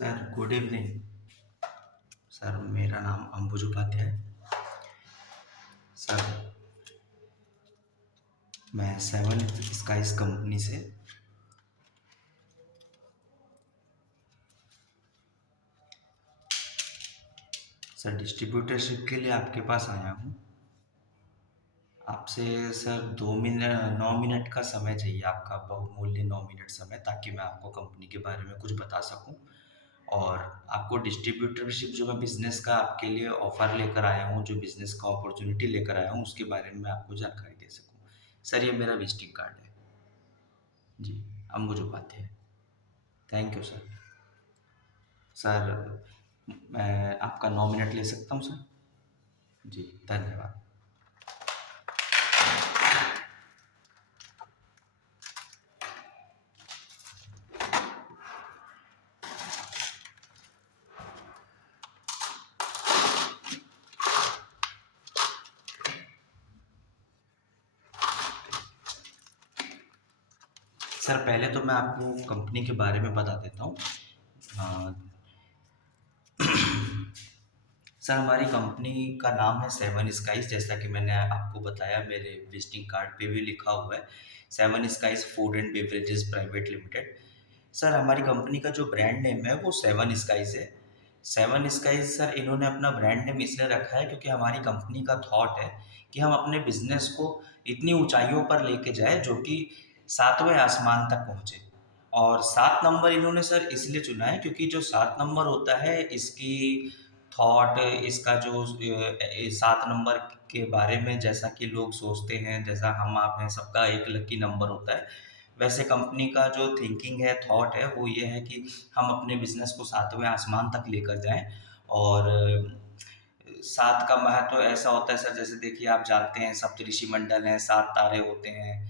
Sir good evening. Sir मेरा नाम अंबुज उपाध्याय है। सर मैं सेवन स्काइज कंपनी से सर डिस्ट्रीब्यूटरशिप के लिए आपके पास आया हूँ। आपसे सर 9 मिनट का समय चाहिए, आपका बहुमूल्य 9 मिनट समय, ताकि मैं आपको कंपनी के बारे में कुछ बता सकूं और आपको डिस्ट्रीब्यूटरशिप जो मैं बिज़नेस का आपके लिए ऑफ़र लेकर आया हूँ, जो बिज़नेस का अपॉर्चुनिटी लेकर आया हूँ, उसके बारे में मैं आपको जानकारी दे सकूँ। सर ये मेरा विजिटिंग कार्ड है। जी, Ambuj Upadhyay. Thank you sir. Sir मैं आपका 9 मिनट ले सकता हूँ सर? जी धन्यवाद। सर पहले तो मैं आपको कंपनी के बारे में बता देता हूँ। सर हमारी कंपनी का नाम है सेवन स्काइज, जैसा कि मैंने आपको बताया, मेरे विजिटिंग कार्ड पे भी लिखा हुआ है seven skies food and beverages private limited. Sir हमारी कंपनी का जो ब्रांड नेम है वो सेवन स्काइज है। सेवन स्काइज सर इन्होंने अपना ब्रांड नेम इसलिए रखा है क्योंकि हमारी कंपनी का थॉट है कि हम अपने बिजनेस को इतनी ऊंचाइयों पर लेके जाए जो कि सातवें आसमान तक पहुंचे। और 7 नंबर इन्होंने सर इसलिए चुना है क्योंकि जो 7 नंबर होता है, इसकी थॉट, इसका जो 7 नंबर के बारे में जैसा कि लोग सोचते हैं, जैसा हम आप हैं, सबका एक लकी नंबर होता है, वैसे कंपनी का जो थिंकिंग है, थॉट है, वो ये है कि हम अपने बिजनेस को सातवें आसमान तक लेकर जाएं। और सात का महत्व ऐसा होता है सर, जैसे देखिए आप जानते हैं सप्तऋषि मंडल हैं, 7 तारे होते हैं,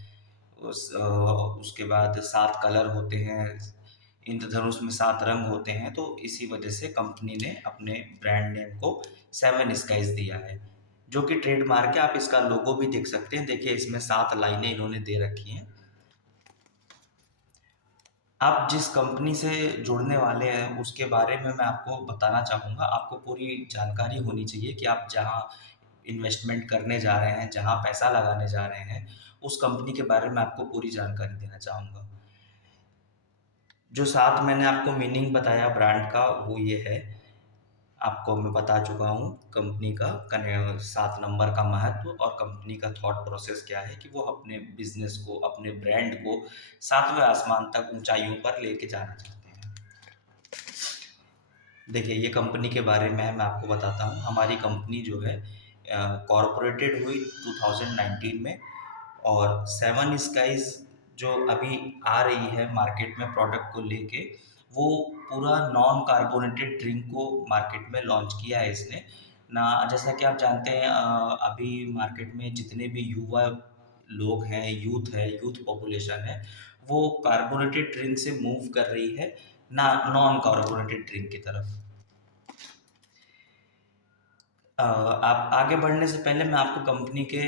उसके बाद 7 कलर होते हैं, इंद्रधनुष में 7 रंग होते हैं। तो इसी वजह से कंपनी ने अपने ब्रांड नेम को सेवन स्काइज दिया है, जो कि ट्रेडमार्क है। आप इसका लोगो भी देख सकते हैं, देखिए इसमें 7 लाइनें इन्होंने दे रखी हैं। आप जिस कंपनी से जुड़ने वाले हैं उसके बारे में मैं आपको बताना चाहूँगा। आपको पूरी जानकारी होनी चाहिए कि आप जहाँ इन्वेस्टमेंट करने जा रहे हैं, जहाँ पैसा लगाने जा रहे हैं, उस कंपनी के बारे में आपको पूरी जानकारी देना चाहूँगा। जो 7 मैंने आपको मीनिंग बताया ब्रांड का, वो ये है, आपको मैं बता चुका हूँ कंपनी का 7 नंबर का महत्व और कंपनी का थॉट प्रोसेस क्या है कि वो अपने बिजनेस को, अपने ब्रांड को सातवें आसमान तक ऊंचाइयों पर लेके जाना चाहते हैं। देखिए ये कंपनी के बारे में मैं आपको बताता हूँ। हमारी कंपनी जो है कॉरपोरेटेड हुई 2019 में, और सेवन स्काइज जो अभी आ रही है मार्केट में प्रोडक्ट को लेके, वो पूरा नॉन कार्बोनेटेड ड्रिंक को मार्केट में लॉन्च किया है इसने ना। जैसा कि आप जानते हैं अभी मार्केट में जितने भी युवा लोग हैं, यूथ है, यूथ पॉपुलेशन है, वो कार्बोनेटेड ड्रिंक से मूव कर रही है ना, नॉन कार्बोनेटेड ड्रिंक की तरफ। आप आगे बढ़ने से पहले मैं आपको कंपनी के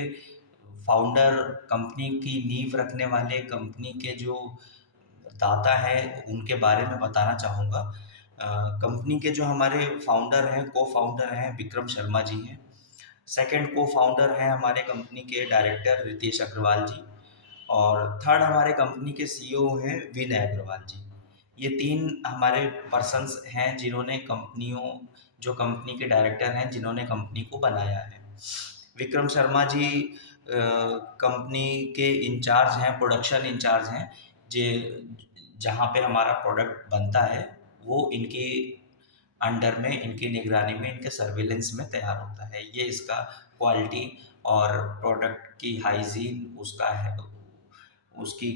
फाउंडर, कंपनी की नींव रखने वाले, कंपनी के जो दाता हैं, उनके बारे में बताना चाहूँगा। कंपनी के जो हमारे फाउंडर हैं, को फाउंडर हैं, विक्रम शर्मा जी हैं। सेकंड को फाउंडर हैं हमारे कंपनी के डायरेक्टर रितेश अग्रवाल जी। और थर्ड हमारे कंपनी के सीईओ हैं विनय अग्रवाल जी। ये 3 हमारे पर्सन्स हैं जिन्होंने कंपनियों, जो कंपनी के डायरेक्टर हैं, जिन्होंने कंपनी को बनाया है। विक्रम शर्मा जी कंपनी के इंचार्ज हैं, प्रोडक्शन इंचार्ज हैं। जे जहाँ पे हमारा प्रोडक्ट बनता है वो इनकी अंडर में, इनकी निगरानी में, इनके सर्विलेंस में तैयार होता है। ये इसका क्वालिटी और प्रोडक्ट की हाइजीन, उसका है, उसकी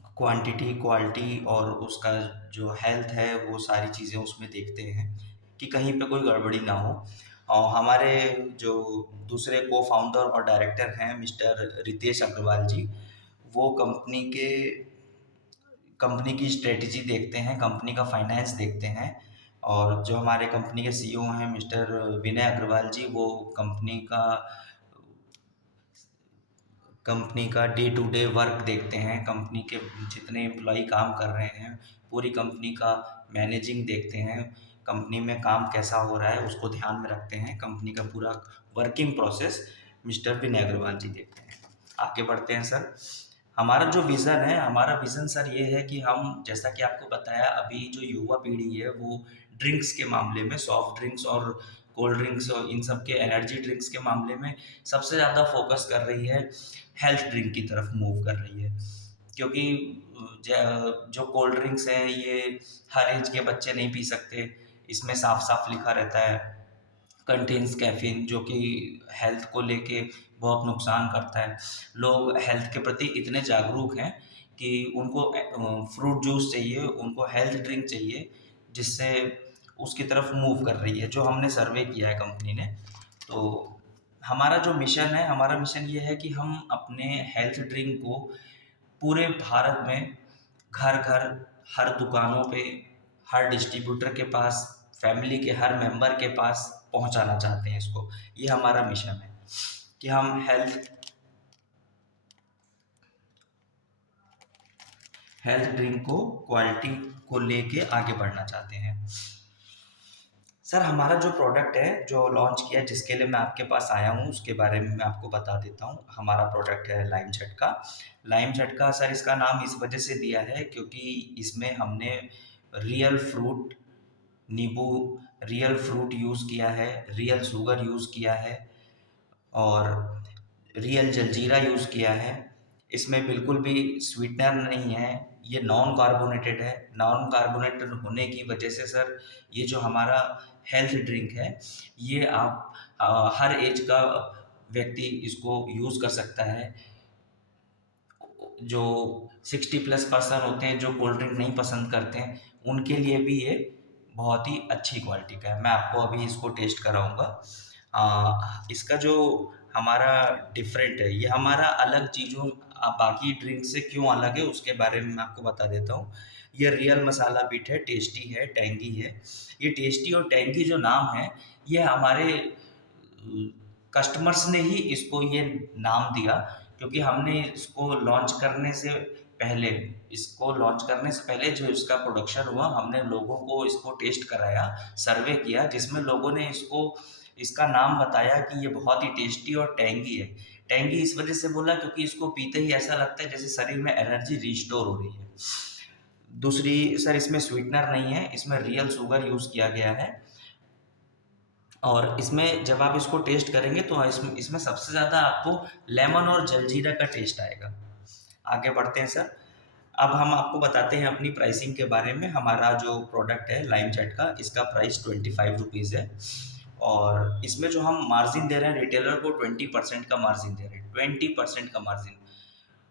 क्वांटिटी, क्वालिटी और उसका जो हेल्थ है, वो सारी चीज़ें उसमें देखते हैं कि कहीं पे कोई गड़बड़ी ना हो। और हमारे जो दूसरे को फाउंडर और डायरेक्टर हैं मिस्टर रितेश अग्रवाल जी, वो कंपनी की स्ट्रेटजी देखते हैं, कंपनी का फाइनेंस देखते हैं। और जो हमारे कंपनी के सीईओ हैं मिस्टर विनय अग्रवाल जी, वो कंपनी का डे टू डे वर्क देखते हैं, कंपनी के जितने एम्प्लॉई काम कर रहे हैं पूरी कंपनी का मैनेजिंग देखते हैं, कंपनी में काम कैसा हो रहा है उसको ध्यान में रखते हैं, कंपनी का पूरा वर्किंग प्रोसेस मिस्टर विनय अग्रवाल जी देखते हैं। आगे बढ़ते हैं सर। हमारा विज़न सर ये है कि हम, जैसा कि आपको बताया, अभी जो युवा पीढ़ी है वो ड्रिंक्स के मामले में, सॉफ्ट ड्रिंक्स और कोल्ड ड्रिंक्स और इन सब के, एनर्जी ड्रिंक्स के मामले में सबसे ज़्यादा फोकस कर रही है, हेल्थ ड्रिंक की तरफ मूव कर रही है। क्योंकि जो कोल्ड ड्रिंक्स हैं ये हर एज के बच्चे नहीं पी सकते, इसमें साफ साफ लिखा रहता है कंटेन्स कैफीन, जो कि हेल्थ को लेके बहुत नुकसान करता है। लोग हेल्थ के प्रति इतने जागरूक हैं कि उनको फ्रूट जूस चाहिए, उनको हेल्थ ड्रिंक चाहिए, जिससे उसकी तरफ मूव कर रही है, जो हमने सर्वे किया है कंपनी ने। तो हमारा मिशन ये है कि हम अपने हेल्थ ड्रिंक को पूरे भारत में घर घर, हर दुकानों पे, हर डिस्ट्रीब्यूटर के पास, फैमिली के हर मेंबर के पास पहुंचाना चाहते हैं इसको। ये हमारा मिशन है कि हम हेल्थ ड्रिंक को, क्वालिटी को लेके आगे बढ़ना चाहते हैं। सर हमारा जो प्रोडक्ट है जो लॉन्च किया है, जिसके लिए मैं आपके पास आया हूँ, उसके बारे में मैं आपको बता देता हूँ। हमारा प्रोडक्ट है लाइम झटका। लाइम झटका सर इसका नाम इस वजह से दिया है क्योंकि इसमें हमने रियल फ्रूट, नींबू, रियल फ्रूट यूज़ किया है, रियल शुगर यूज़ किया है और रियल जलजीरा यूज़ किया है। इसमें बिल्कुल भी स्वीटनर नहीं है, ये नॉन कार्बोनेटेड है। नॉन कार्बोनेटेड होने की वजह से सर ये जो हमारा हेल्थ ड्रिंक है, ये आप हर एज का व्यक्ति इसको यूज़ कर सकता है। जो 60 प्लस पर्सन होते हैं जो कोल्ड ड्रिंक नहीं पसंद करते हैं, उनके लिए भी ये बहुत ही अच्छी क्वालिटी का है। मैं आपको अभी इसको टेस्ट कराऊंगा। इसका जो हमारा डिफरेंट है, ये हमारा अलग चीज़ों, बाकी ड्रिंक से क्यों अलग है उसके बारे में मैं आपको बता देता हूँ। ये रियल मसाला बीट है, टेस्टी है, टैंगी है। ये टेस्टी और टैंगी जो नाम है, ये हमारे कस्टमर्स ने ही इसको ये नाम दिया, क्योंकि हमने इसको लॉन्च करने से पहले जो इसका प्रोडक्शन हुआ, हमने लोगों को इसको टेस्ट कराया, सर्वे किया, जिसमें लोगों ने इसका नाम बताया कि ये बहुत ही टेस्टी और टैंगी है। टैंगी इस वजह से बोला क्योंकि इसको पीते ही ऐसा लगता है जैसे शरीर में एनर्जी रिस्टोर हो रही है। दूसरी सर, इसमें स्वीटनर नहीं है, इसमें रियल शुगर यूज़ किया गया है। और इसमें जब आप इसको टेस्ट करेंगे तो इसमें सबसे ज़्यादा आपको लेमन और जलजीरा का टेस्ट आएगा। आगे बढ़ते हैं सर। अब हम आपको बताते हैं अपनी प्राइसिंग के बारे में। हमारा जो प्रोडक्ट है लाइम चैट का, इसका प्राइस 25 रुपीज़ है और इसमें जो हम मार्जिन दे रहे हैं रिटेलर को, 20% का मार्जिन दे रहे हैं, 20% का मार्जिन।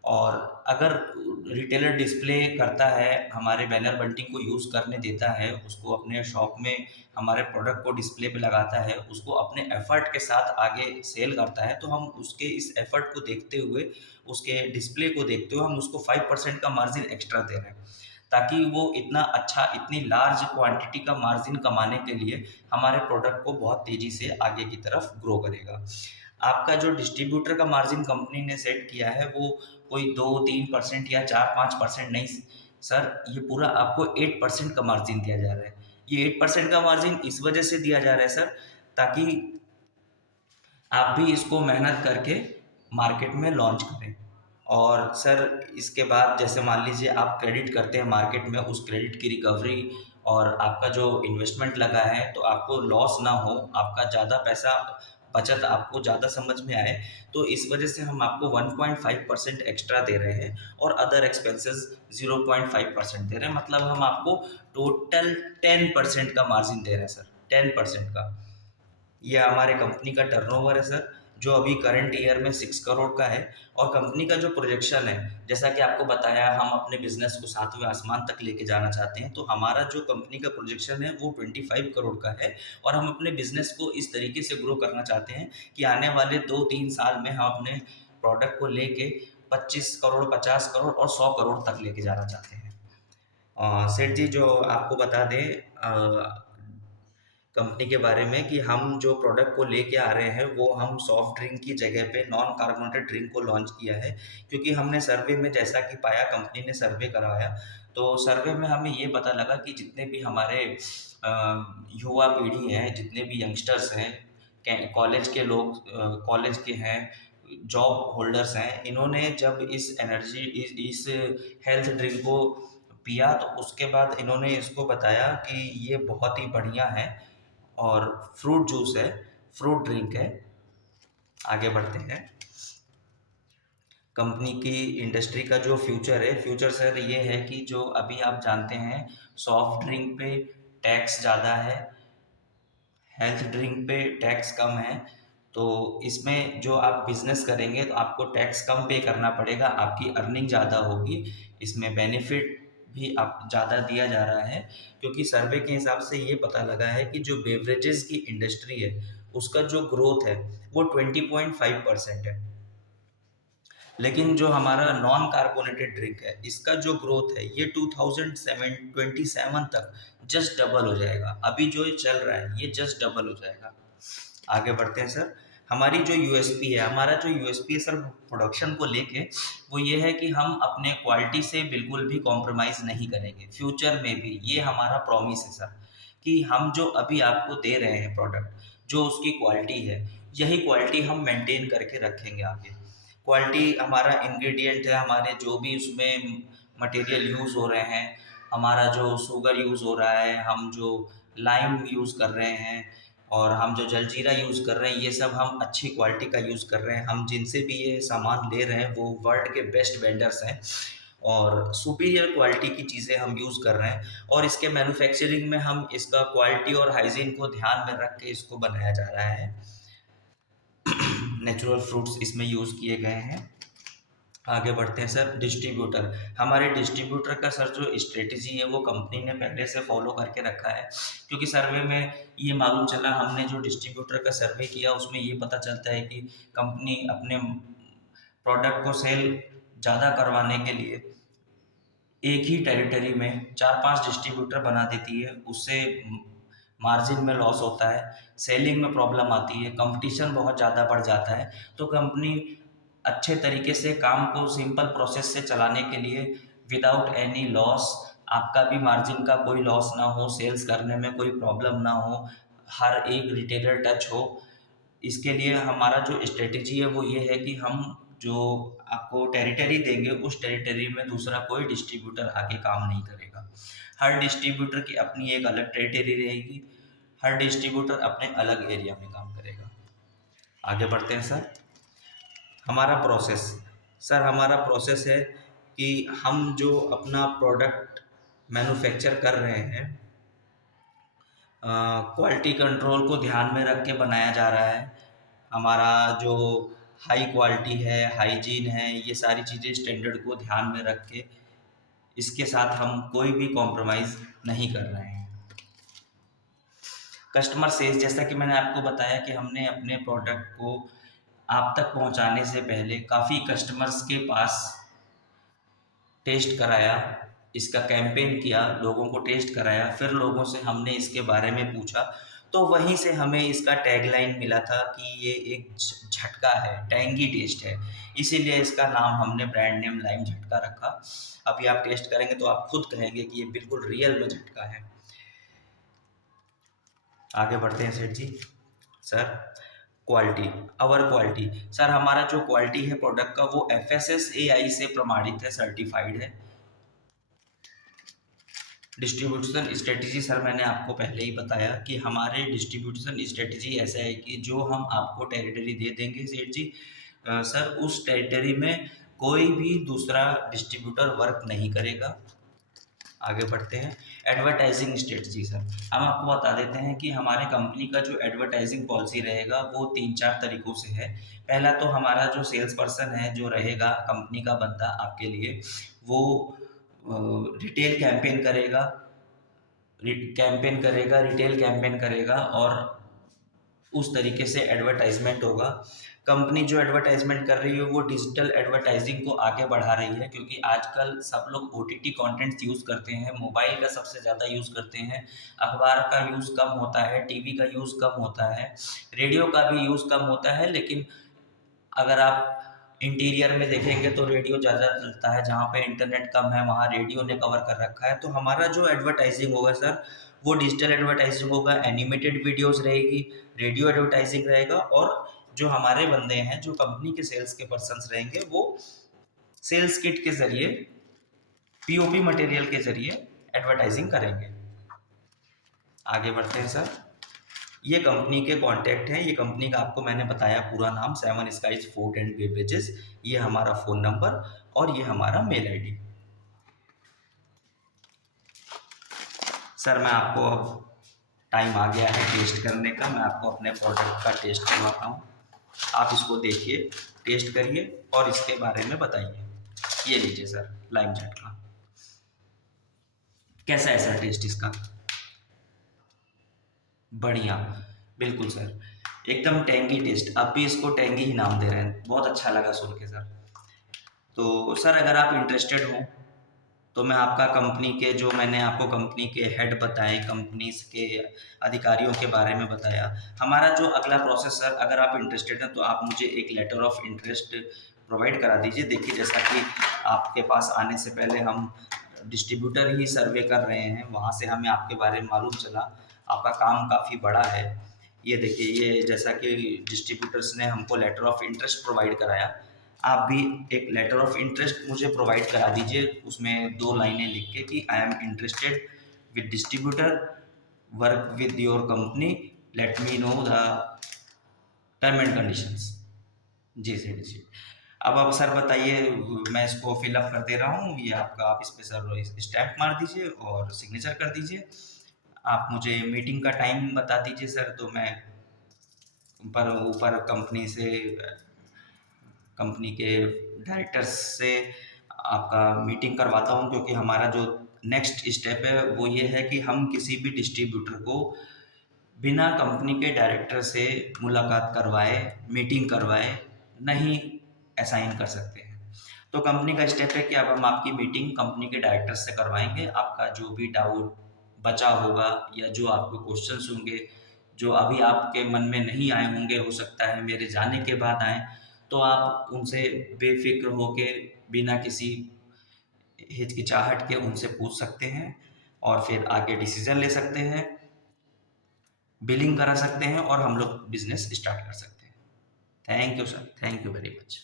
और अगर रिटेलर डिस्प्ले करता है, हमारे बैनर बंटिंग को यूज़ करने देता है, उसको अपने शॉप में हमारे प्रोडक्ट को डिस्प्ले पे लगाता है, उसको अपने एफर्ट के साथ आगे सेल करता है, तो हम उसके इस एफर्ट को देखते हुए, उसके डिस्प्ले को देखते हुए हम उसको 5% का मार्जिन एक्स्ट्रा दे रहे हैं, ताकि वो इतना अच्छा, इतनी लार्ज क्वांटिटी का मार्जिन कमाने के लिए हमारे प्रोडक्ट को बहुत तेज़ी से आगे की तरफ ग्रो करेगा। आपका जो डिस्ट्रीब्यूटर का मार्जिन कंपनी ने सेट किया है, वो कोई 2-3% या 4-5% नहीं सर, ये पूरा आपको 8% का मार्जिन दिया जा रहा है। ये 8% का मार्जिन इस वजह से दिया जा रहा है सर, ताकि आप भी इसको मेहनत करके मार्केट में लॉन्च करें। और सर इसके बाद जैसे मान लीजिए आप क्रेडिट करते हैं मार्केट में, उस क्रेडिट की रिकवरी और आपका जो इन्वेस्टमेंट लगा है, तो आपको लॉस ना हो, आपका ज़्यादा पैसा बचत आपको ज़्यादा समझ में आए, तो इस वजह से हम आपको 1.5% एक्स्ट्रा दे रहे हैं और अदर एक्सपेंसेस 0.5% दे रहे हैं। मतलब हम आपको टोटल 10% का मार्जिन दे रहे हैं सर, 10% का। ये हमारे कंपनी का टर्नओवर है सर, जो अभी करंट ईयर में 6 करोड़ का है। और कंपनी का जो प्रोजेक्शन है, जैसा कि आपको बताया, हम अपने बिजनेस को 7वें आसमान तक लेके जाना चाहते हैं, तो हमारा जो कंपनी का प्रोजेक्शन है वो 25 करोड़ का है। और हम अपने बिजनेस को इस तरीके से ग्रो करना चाहते हैं कि आने वाले 2-3 साल में हम अपने प्रोडक्ट को लेके 25 करोड़, 50 करोड़ और 100 करोड़ तक लेके जाना चाहते हैं। सेठ जी, जो आपको बता दें कंपनी के बारे में, कि हम जो प्रोडक्ट को लेके आ रहे हैं वो हम सॉफ्ट ड्रिंक की जगह पे नॉन कार्बोनेटेड ड्रिंक को लॉन्च किया है, क्योंकि हमने सर्वे में जैसा कि पाया, कंपनी ने सर्वे करवाया, तो सर्वे में हमें ये पता लगा कि जितने भी हमारे युवा पीढ़ी है, जितने भी यंगस्टर्स हैं, कॉलेज के लोग कॉलेज के हैं, जॉब होल्डर्स हैं, इन्होंने जब इस हेल्थ ड्रिंक को पिया तो उसके बाद इन्होंने इसको बताया कि ये बहुत ही बढ़िया है और फ्रूट जूस है, फ्रूट ड्रिंक है। आगे बढ़ते हैं। कंपनी की इंडस्ट्री का जो फ्यूचर है, फ्यूचर सर ये है कि जो अभी आप जानते हैं सॉफ्ट ड्रिंक पे टैक्स ज़्यादा है, हेल्थ ड्रिंक पे टैक्स कम है। तो इसमें जो आप बिजनेस करेंगे तो आपको टैक्स कम पे करना पड़ेगा, आपकी अर्निंग ज़्यादा होगी। इसमें बेनिफिट भी आप ज़्यादा दिया जा रहा है, क्योंकि सर्वे के हिसाब से ये पता लगा है कि जो बेवरेजेस की इंडस्ट्री है उसका जो ग्रोथ है वो 20.5% है। लेकिन जो हमारा नॉन कार्बोनेटेड ड्रिंक है इसका जो ग्रोथ है ये 2027 तक जस्ट डबल हो जाएगा। अभी जो ये चल रहा है ये जस्ट डबल हो जाएगा। आगे बढ़ते हैं सर। हमारी जो यूएसपी है, हमारा जो यूएसपी है सर प्रोडक्शन को लेके, वो ये है कि हम अपने क्वालिटी से बिल्कुल भी कॉम्प्रोमाइज़ नहीं करेंगे फ्यूचर में भी। ये हमारा प्रॉमिस है सर कि हम जो अभी आपको दे रहे हैं प्रोडक्ट, जो उसकी क्वालिटी है, यही क्वालिटी हम मेंटेन करके रखेंगे आगे। क्वालिटी हमारा इंग्रेडिएंट है, हमारे जो भी उसमें मटेरियल यूज़ हो रहे हैं, हमारा जो शुगर यूज़ हो रहा है, हम जो लाइम यूज़ कर रहे हैं और हम जो जलजीरा यूज़ कर रहे हैं, ये सब हम अच्छी क्वालिटी का यूज़ कर रहे हैं। हम जिनसे भी ये सामान ले रहे हैं वो वर्ल्ड के बेस्ट वेंडर्स हैं और सुपीरियर क्वालिटी की चीज़ें हम यूज़ कर रहे हैं और इसके मैन्युफैक्चरिंग में हम इसका क्वालिटी और हाइजीन को ध्यान में रख के इसको बनाया जा रहा है। नेचुरल फ्रूट्स इसमें यूज़ किए गए हैं। आगे बढ़ते हैं सर। डिस्ट्रीब्यूटर, हमारे डिस्ट्रीब्यूटर का सर जो स्ट्रेटजी है वो कंपनी ने पहले से फॉलो करके रखा है, क्योंकि सर्वे में ये मालूम चला, हमने जो डिस्ट्रीब्यूटर का सर्वे किया उसमें ये पता चलता है कि कंपनी अपने प्रोडक्ट को सेल ज़्यादा करवाने के लिए एक ही टेरिटरी में 4-5 डिस्ट्रीब्यूटर बना देती है। उससे मार्जिन में लॉस होता है, सेलिंग में प्रॉब्लम आती है, कंपटीशन बहुत ज़्यादा बढ़ जाता है। तो कंपनी अच्छे तरीके से काम को सिंपल प्रोसेस से चलाने के लिए विदाउट एनी लॉस, आपका भी मार्जिन का कोई लॉस ना हो, सेल्स करने में कोई प्रॉब्लम ना हो, हर एक रिटेलर टच हो, इसके लिए हमारा जो स्ट्रेटजी है वो ये है कि हम जो आपको टेरिटरी देंगे उस टेरिटरी में दूसरा कोई डिस्ट्रीब्यूटर आके काम नहीं करेगा। हर डिस्ट्रीब्यूटर की अपनी एक अलग टेरिटरी रहेगी, हर डिस्ट्रीब्यूटर अपने अलग एरिया में काम करेगा। आगे बढ़ते हैं सर। हमारा प्रोसेस, सर हमारा प्रोसेस है कि हम जो अपना प्रोडक्ट मैन्युफैक्चर कर रहे हैं, क्वालिटी कंट्रोल को ध्यान में रख के बनाया जा रहा है। हमारा जो हाई क्वालिटी है, हाइजीन है, ये सारी चीज़ें स्टैंडर्ड को ध्यान में रख के इसके साथ हम कोई भी कॉम्प्रोमाइज़ नहीं कर रहे हैं। कस्टमर सेल्स, जैसा कि मैंने आपको बताया कि हमने अपने प्रोडक्ट को आप तक पहुंचाने से पहले काफ़ी कस्टमर्स के पास टेस्ट कराया, इसका कैंपेन किया, लोगों को टेस्ट कराया, फिर लोगों से हमने इसके बारे में पूछा, तो वहीं से हमें इसका टैगलाइन मिला था कि ये एक झटका है, टैंगी टेस्ट है, इसीलिए इसका नाम हमने ब्रांड नेम लाइम झटका रखा। अभी आप टेस्ट करेंगे तो आप खुद कहेंगे कि ये बिल्कुल रियल में झटका है। आगे बढ़ते हैं Seth ji. Sir quality, our quality, sir हमारा जो क्वालिटी है प्रोडक्ट का वो FSSAI से प्रमाणित है, सर्टिफाइड है। डिस्ट्रीब्यूशन स्ट्रेटजी, सर मैंने आपको पहले ही बताया कि हमारे डिस्ट्रीब्यूशन स्ट्रेटजी ऐसा है कि जो हम आपको टेरिटरी दे देंगे सेठ जी, सर उस टेरिटरी में कोई भी दूसरा डिस्ट्रीब्यूटर वर्क नहीं करेगा। आगे बढ़ते हैं। एडवर्टाइजिंग स्ट्रेटजी, सर हम आपको बता देते हैं कि हमारे कंपनी का जो एडवर्टाइजिंग पॉलिसी रहेगा वो 3-4 तरीक़ों से है। पहला तो हमारा जो सेल्स पर्सन है जो रहेगा कंपनी का बंदा आपके लिए, वो रिटेल कैंपेन करेगा, रिटेल कैंपेन करेगा और उस तरीके से एडवर्टाइजमेंट होगा। कंपनी जो एडवर्टाइजमेंट कर रही है वो डिजिटल एडवर्टाइजिंग को आगे बढ़ा रही है, क्योंकि आजकल सब लोग OTT कंटेंट्स यूज़ करते हैं, मोबाइल का सबसे ज़्यादा यूज़ करते हैं, अखबार का यूज़ कम होता है, टीवी का यूज़ कम होता है, रेडियो का भी यूज़ कम होता है। लेकिन अगर आप इंटीरियर में देखेंगे तो रेडियो ज़्यादा चलता है, जहाँ पे इंटरनेट कम है वहाँ रेडियो ने कवर कर रखा है। तो हमारा जो एडवर्टाइजिंग होगा सर, वो डिजिटल एडवर्टाइजिंग होगा, एनिमेटेड वीडियोस रहेगी, रेडियो एडवर्टाइजिंग रहेगा, और जो हमारे बंदे हैं, जो कंपनी के सेल्स के पर्सन्स रहेंगे, वो सेल्स किट के ज़रिए, पीओपी मटेरियल के ज़रिए एडवर्टाइजिंग करेंगे। आगे बढ़ते हैं सर। ये कंपनी के कॉन्टैक्ट हैं, ये कंपनी का आपको मैंने बताया पूरा नाम, seven skies food and beverages. ये हमारा फ़ोन नंबर और ये हमारा मेल आईडी। सर मैं आपको अब टाइम आ गया है टेस्ट करने का, मैं आपको अपने प्रोडक्ट का टेस्ट करवाता हूँ। आप इसको देखिए, टेस्ट करिए और इसके बारे में बताइए। ये लीजिए सर, लाइम जेट का कैसा है सर टेस्ट इसका? बढ़िया, बिल्कुल सर, एकदम टेंगी टेस्ट। अब भी इसको टेंगी ही नाम दे रहे हैं, बहुत अच्छा लगा सुन के सर। तो सर अगर आप इंटरेस्टेड हो तो मैं आपका कंपनी के, जो मैंने आपको कंपनी के हेड बताए, कंपनीज के अधिकारियों के बारे में बताया, हमारा जो अगला प्रोसेस सर, अगर आप इंटरेस्टेड हैं तो आप मुझे एक लेटर ऑफ इंटरेस्ट प्रोवाइड करा दीजिए। देखिए जैसा कि आपके पास आने से पहले हम डिस्ट्रीब्यूटर ही सर्वे कर रहे हैं, वहाँ से हमें आपके बारे में मालूम चला, आपका काम काफ़ी बड़ा है। ये देखिए, ये जैसा कि डिस्ट्रीब्यूटर्स ने हमको लेटर ऑफ इंटरेस्ट प्रोवाइड कराया, आप भी एक लेटर ऑफ इंटरेस्ट मुझे प्रोवाइड करा दीजिए, उसमें 2 लाइनें लिख के कि I am interested with distributor, work with your company, let me know the term and conditions. जी सर जी। अब आप सर बताइए, मैं इसको फिलअप कर दे रहा हूँ, ये आपका, आप इस पे सर स्टैम्प मार दीजिए और सिग्नेचर कर दीजिए। आप मुझे मीटिंग का टाइम बता दीजिए सर, तो मैं ऊपर ऊपर कंपनी के डायरेक्टर्स से आपका मीटिंग करवाता हूँ, क्योंकि हमारा जो नेक्स्ट स्टेप है वो ये है कि हम किसी भी डिस्ट्रीब्यूटर को बिना कंपनी के डायरेक्टर से मुलाकात करवाए, मीटिंग करवाए नहीं असाइन कर सकते हैं। तो कंपनी का स्टेप है कि अब हम आपकी मीटिंग कंपनी के डायरेक्टर से करवाएंगे। आपका जो भी डाउट बचा होगा या जो आपको क्वेश्चंस होंगे, जो अभी आपके मन में नहीं आए होंगे, हो सकता है मेरे जाने के बाद आए, तो आप उनसे बेफिक्र होके, बिना किसी हिचकिचाहट के उनसे पूछ सकते हैं, और फिर आगे डिसीजन ले सकते हैं, बिलिंग करा सकते हैं, और हम लोग बिजनेस स्टार्ट कर सकते हैं। Thank you sir, thank you very much.